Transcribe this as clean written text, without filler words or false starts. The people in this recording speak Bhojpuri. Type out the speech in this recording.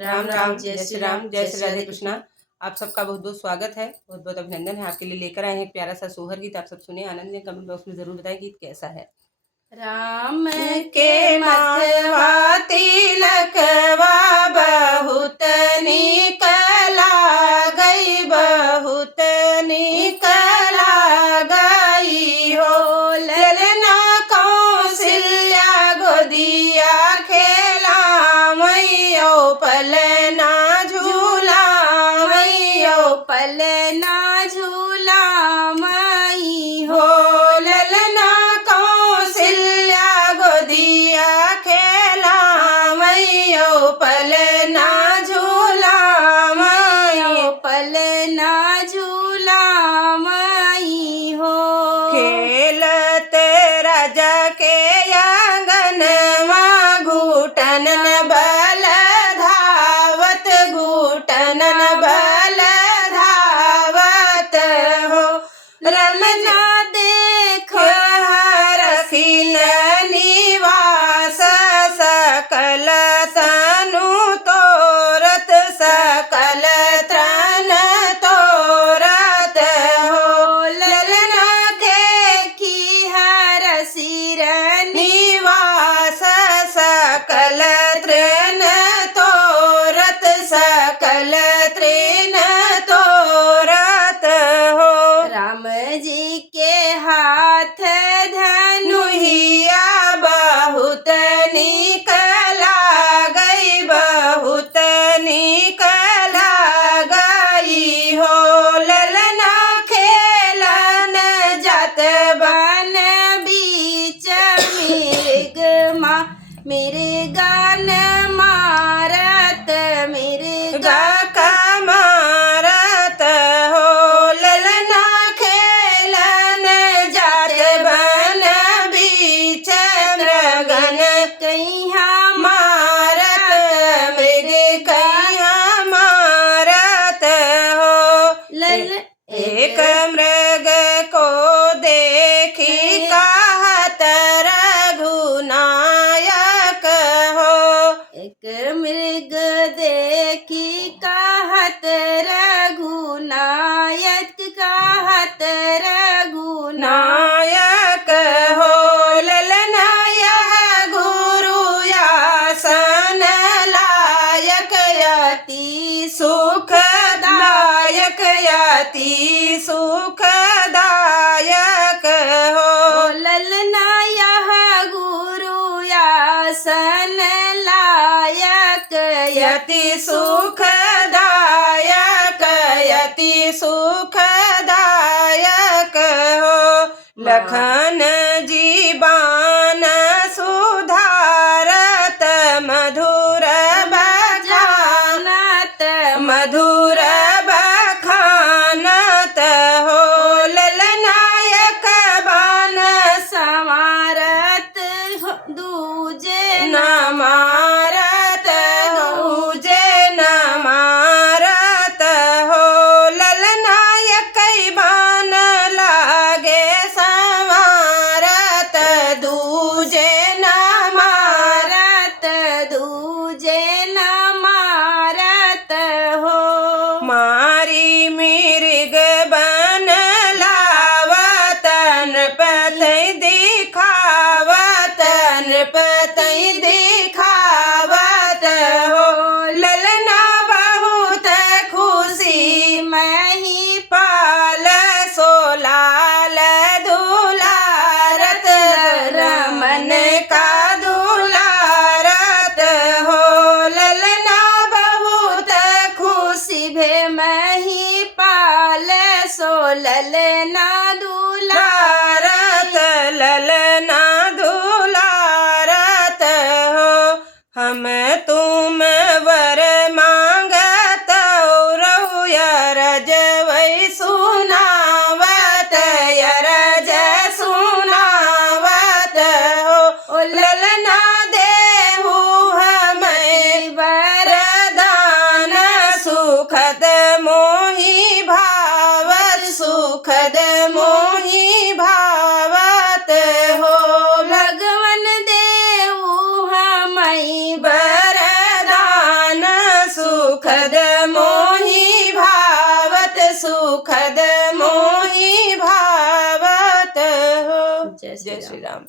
राम राम, जय श्री राम, जय श्री राधे कृष्णा। आप सबका बहुत बहुत स्वागत है, बहुत बहुत अभिनंदन है। आपके लिए लेकर आए हैं एक प्यारा सा सोहर गीत। आप सब सुने, आनंद में, कमेंट बॉक्स में जरूर बताएं गीत कैसा है। राम के मथवा तिलकवा बहुत निकला गई, बहुत निकला गई हो। ललना कौशल्या गोदिया खेला मैयो, पलना झूला मैयो, पलना झूला मई हो। ललना कौशल्या गोदिया खेला मैयो, पलना झूला मैयो, पलना झूला मई हो। खेलत राजा के आंगन माँ घूटन बल धावत, घूटन बल धावत हो। रमना देखो हरखिन निवास, सकल तनु तोरत, सकल तन तोरत हो। ललना देखी हर सिर निवास, सकल तृण तोरत, सकल तृण तोरत हो। राम जी के हाथ धनुहिया बहुत निकला गई, बहुत निकला गई हो। ललना खेलन जात बन बीच, मृगन मारत, मृगा का मारत हो। ललना खेलन जात बन बीच, मृगन कहिया मारत, मृग कहिया मारत हो। एक मृग को देखी कहत रघुनायक हो। एक मृग देखी कहत रघुनायक, कहत रघुनायक हो। ललना यह गुरु आसन लायक, अति सुखदायक, अति सुखदायक हो। ललना यह गुरु आसन लायक, अति सुखदायक, अति सुखदायक हो। लखन जीवान सुधारत, मधुर बखानत, मधुर बखानत हो। ललनायक बान समारत, दूजे न मारत, दूजे न मारत हो। ललनायक बान लागे समारत, दूजे न मारत, दूजे न मारत हो। मारी मृग बन लावत, नृपति दिखावत, नृपति दिखावत हो। ललना बहुत खुशी मही पाल, सोलाल दुलारत, रमन का दुलारत हो। ललना बहुत खुशी भे मही पाल, सो ललना दुलारत, ललना दुलारत हो। हम तुम वर मांगत रहु, अरज वै सुनावत, अरज सुनावत हो। ललना देहु हमें वरदान, सुखद मोहि भावत, सुखद मोहि सुखद मोहि भावत सुखद मोहि भावत हो। जय जय श्री राम।